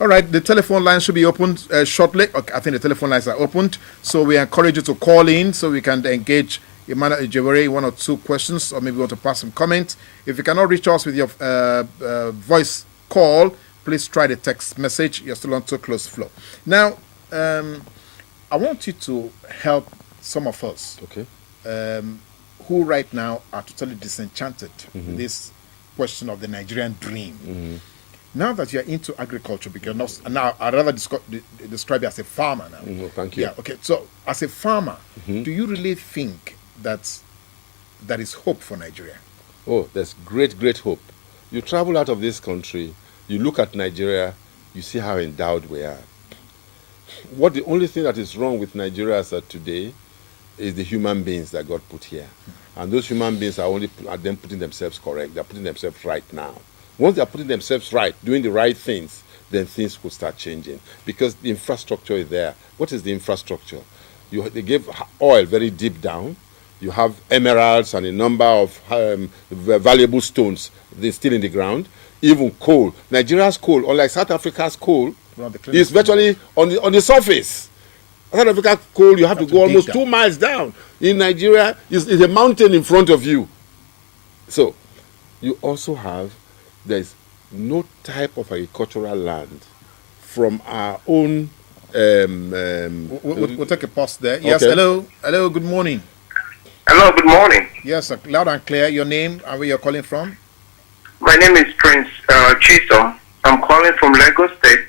All right, the telephone line should be opened shortly. Okay, I think the telephone lines are opened, so we encourage you to call in so we can engage Emmanuel Ijekwere one or two questions, or maybe want to pass some comments. If you cannot reach us with your voice call, please try the text message. You're still on Too Close Flow. Now, I want you to help some of us, Okay. Who right now are totally disenchanted with this question of the Nigerian dream. Now that you're into agriculture, because now I'd rather describe you as a farmer now. Thank you. Yeah, okay. So as a farmer, do you really think that there is hope for Nigeria? Oh, there's great hope. You travel out of this country, you look at Nigeria, you see how endowed we are. The only thing that is wrong with Nigeria as of today is the human beings that God put here. And those human beings are them putting themselves correct. They're putting themselves right now. Once they're putting themselves right, doing the right things, then things will start changing. Because the infrastructure is there. What is the infrastructure? They gave oil very deep down. You have emeralds and a number of valuable stones still in the ground. Even coal. Nigeria's coal, unlike South Africa's coal, is virtually on the surface. South Africa coal, you have to go almost 2 miles down. In Nigeria, is a mountain in front of you. So, you also there's no type of agricultural land from our own... we'll take a pause there. Yes, okay. Hello, good morning. Hello, good morning. Yes, loud and clear. Your name and where you're calling from? My name is Prince Chisom. I'm calling from Lagos State.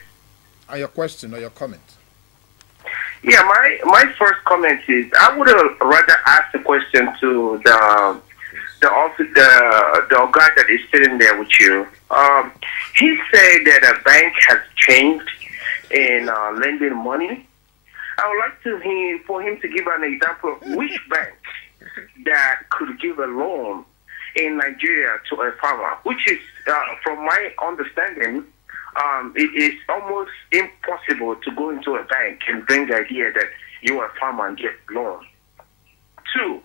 And your question or your comment? Yeah, my first comment is I would rather ask the question to the guy that is sitting there with you. He said that a bank has changed in lending money. I would like for him to give an example of which bank that could give a loan in Nigeria to a farmer, which is, from my understanding, it is almost impossible to go into a bank and bring the idea that you are a farmer and get loan. Two,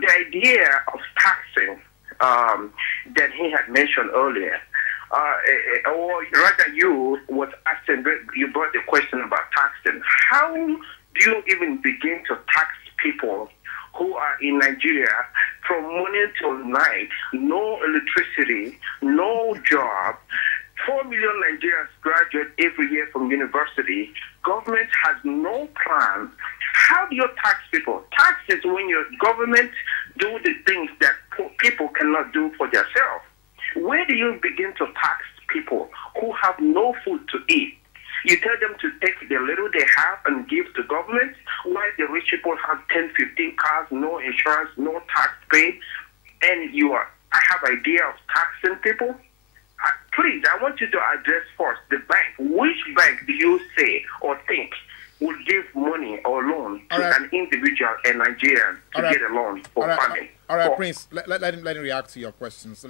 the idea of taxing that he had mentioned earlier, or rather you brought the question about taxing. How do you even begin to tax people who are in Nigeria from morning till night, no electricity, no job? 4 million Nigerians graduate every year from university. Government has no plan. How do you tax people? Tax is when your government do the things that people cannot do for themselves. Where do you begin to tax people who have no food to eat? You tell them to take the little they have and give to government, while the rich people have 10, 15 cars, no insurance, no tax paid, and I have idea of taxing people. Please, I want you to address first the bank. Which bank do you say or think would give money or loan to an individual in Nigeria to get a loan for farming? All right, Prince, let him react to your questions.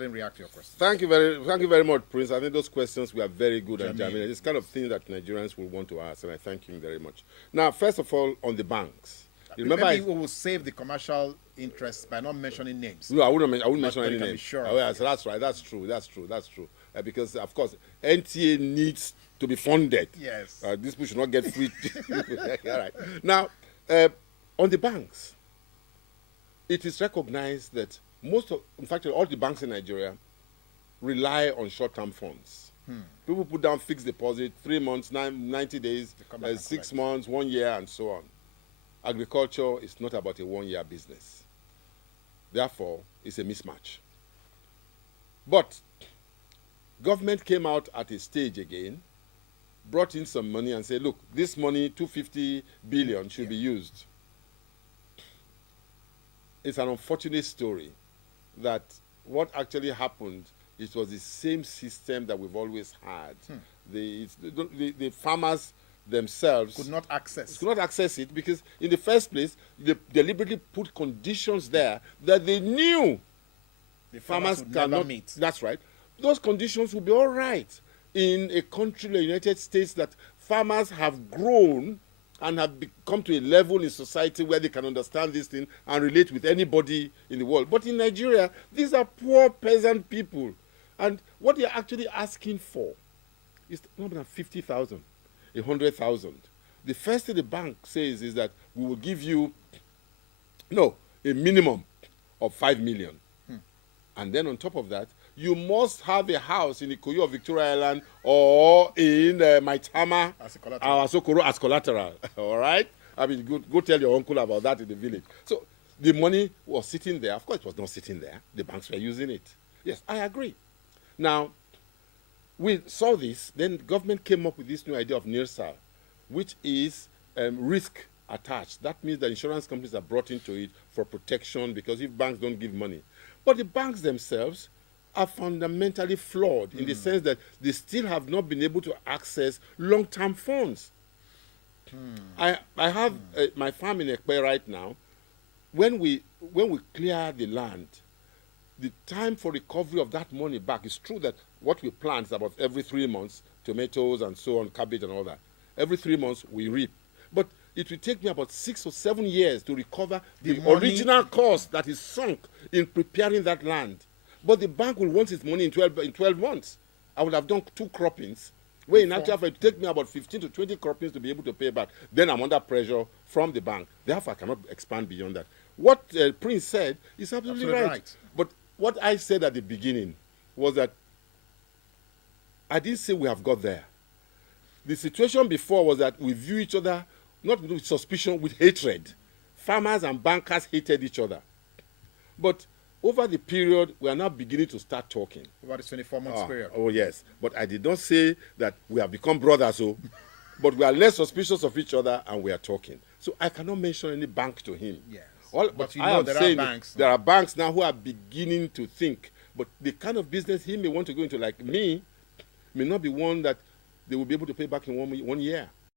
Thank you very much, Prince. I think those questions were very good and genuine. It's kind of thing that Nigerians will want to ask, and I thank him very much. Now, first of all, on the banks. Remember, maybe we will save the commercial interests by not mentioning names. No, I wouldn't mention any names. Sure so that's right. That's true. Because, of course, NTA needs to be funded. Yes. These people should not get free. All right. Now, on the banks, it is recognized that in fact, all the banks in Nigeria rely on short-term funds. People put down fixed deposit, 3 months, 90 days, 6 months, 1 year, and so on. Agriculture is not about a 1-year business. Therefore, it's a mismatch. But government came out at a stage again, brought in some money and said, look, this money, 250 billion, should be used. It's an unfortunate story that what actually happened, it was the same system that we've always had. The farmers themselves could not access it because in the first place, they deliberately put conditions there that they knew the farmers cannot meet. That's right. Those conditions will be all right in a country, the United States, that farmers have grown and have come to a level in society where they can understand this thing and relate with anybody in the world. But in Nigeria, these are poor peasant people. And what they're actually asking for It's not more than 50,000, 100,000. The first thing the bank says is that we will give you, a minimum of 5 million. And then on top of that, you must have a house in Ikoyi or Victoria Island or in Maitama or Sokoro as collateral. All right? I mean, go tell your uncle about that in the village. So the money was sitting there. Of course, it was not sitting there. The banks were using it. Yes, I agree. Now, we saw this. Then the government came up with this new idea of NIRSA, which is risk attached. That means that insurance companies are brought into it for protection because if banks don't give money. But the banks themselves are fundamentally flawed in the sense that they still have not been able to access long-term funds. I have my farm in Ijekwere right now. When we clear the land, the time for recovery of that money back is true that what we plant is about every 3 months, tomatoes and so on, cabbage and all that. Every 3 months we reap. But it will take me about 6 or 7 years to recover the original cost that is sunk in preparing that land. But the bank will want its money in 12 months. I would have done 2 croppings, where in actual fact it will take me about 15 to 20 croppings to be able to pay back. Then I'm under pressure from the bank. Therefore, I cannot expand beyond that. What Prince said is absolutely right. But what I said at the beginning was that I didn't say we have got there. The situation before was that we view each other not with suspicion, with hatred. Farmers and bankers hated each other. But over the period, we are now beginning to start talking. Over the 24 months period. Oh, yes. But I did not say that we have become brothers, but we are less suspicious of each other and we are talking. So I cannot mention any bank to him. Yes. But you know there are banks. There are banks now who are beginning to think. But the kind of business he may want to go into, like me, may not be one that they will be able to pay back in 1 year.